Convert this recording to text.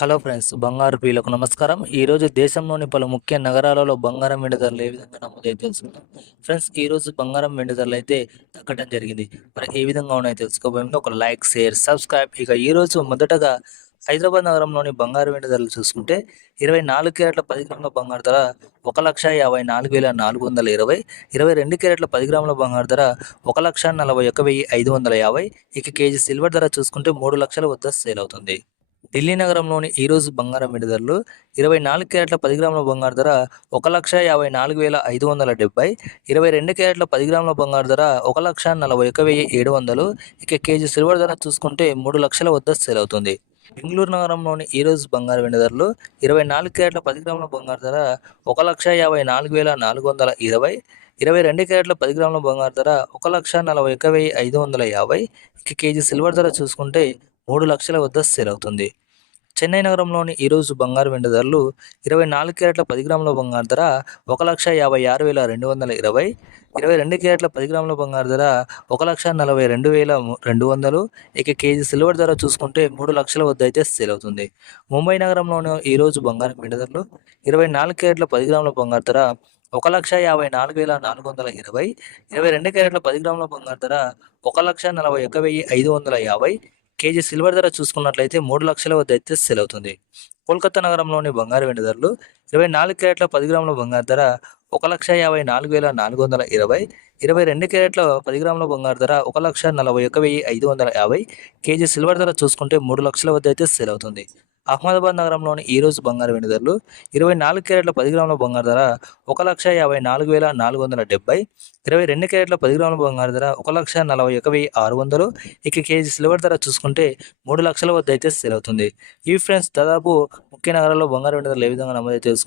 Hello friends, బంగారు ప్రియులకు నమస్కారం. ఈరోజు దేశంలోని పలు ముఖ్య నగరాలలో బంగారం వెండి ధరలు ఏ విధంగా నమోదైతే తెలుసుకుందాం. ఫ్రెండ్స్, ఈరోజు బంగారం వెండి ధరలు అయితే తగ్గడం జరిగింది. మరి ఏ విధంగా ఉన్నాయో తెలుసుకోబోయే ముందు ఒక లైక్, షేర్, సబ్స్క్రైబ్. ఇక ఈరోజు మొదటగా హైదరాబాద్ నగరంలోని బంగారు వెండి ధరలు చూసుకుంటే 24 క్యారెట్ల 10 గ్రాముల బంగారు ధర 1,54,420, 22 క్యారెట్ల 10 గ్రాముల బంగారు ధర 1,41,550. ఇక కేజీ సిల్వర్ ధర చూసుకుంటే 3 లక్షల వద్ద సేల్ అవుతుంది. ఢిల్లీ నగరంలోని ఈరోజు బంగారం వెండి ధరలు 24 క్యారెట్ల 10 గ్రాముల బంగారు ధర 1,54,570, 22 క్యారెట్ల 10 గ్రాముల బంగారు ధర 1,41,700. ఇక కేజీ సిల్వర్ ధర చూసుకుంటే 3 లక్షల వద్ద సేల్ అవుతుంది. బెంగళూరు నగరంలోని ఈరోజు బంగారు వెండి ధరలు 24 క్యారెట్ల 10 గ్రాముల బంగారు ధర 1,54,420, 22 క్యారెట్ల 10 గ్రాముల బంగారు ధర 1,41,550. ఇక కేజీ సిల్వర్ ధర చూసుకుంటే 3 లక్షల వద్ద సేల్ అవుతుంది. చెన్నై నగరంలోని ఈరోజు బంగారు వెండి ధరలు 24 క్యారెట్ల 10 గ్రాముల బంగారు ధర 1,56,220, 22 క్యారెట్ల 10 గ్రాముల బంగారు ధర 1,42,200. ఇక కేజీ సిల్వర్ ధర చూసుకుంటే 3 లక్షల వద్ద అయితే సేల్ అవుతుంది. ముంబై నగరంలోని ఈరోజు బంగారు వెండి ధరలు 24 క్యారెట్ల 10 గ్రాముల బంగారు ధర 1,54,420, 22 క్యారెట్ల 10 గ్రాముల బంగారు ధర 1,41,550. కేజీ సిల్వర్ ధర చూసుకున్నట్లయితే 3 లక్షల వద్ద అయితే సేల్ అవుతుంది. కోల్కతా నగరంలోని బంగారు వెండి ధరలు 24 క్యారెట్ల 10 గ్రాముల బంగారు ధర 1,54,420, 22 క్యారెట్ల 10 గ్రాముల బంగారు ధర 1,41,550. కేజీ సిల్వర్ ధర చూసుకుంటే 3 లక్షల వద్ద అయితే సేల్ అవుతుంది. అహ్మదాబాద్ నగరంలోని ఈరోజు బంగారు వెండి ధరలు 24 క్యారెట్ల 10 గ్రాముల బంగారు ధర 1,54,470, 22 క్యారెట్ల 10 గ్రాముల బంగారు ధర 1,41,600. ఇక కేజీ సిల్వర్ ధర చూసుకుంటే 3 లక్షల వద్ద అయితే సేల్ అవుతుంది. ఈ ఫ్రెండ్స్, దాదాపు ముఖ్య నగరాల్లో బంగారు వెండి ధరలు ఏ విధంగా నమోదైతే తెలుసుకుంటాం.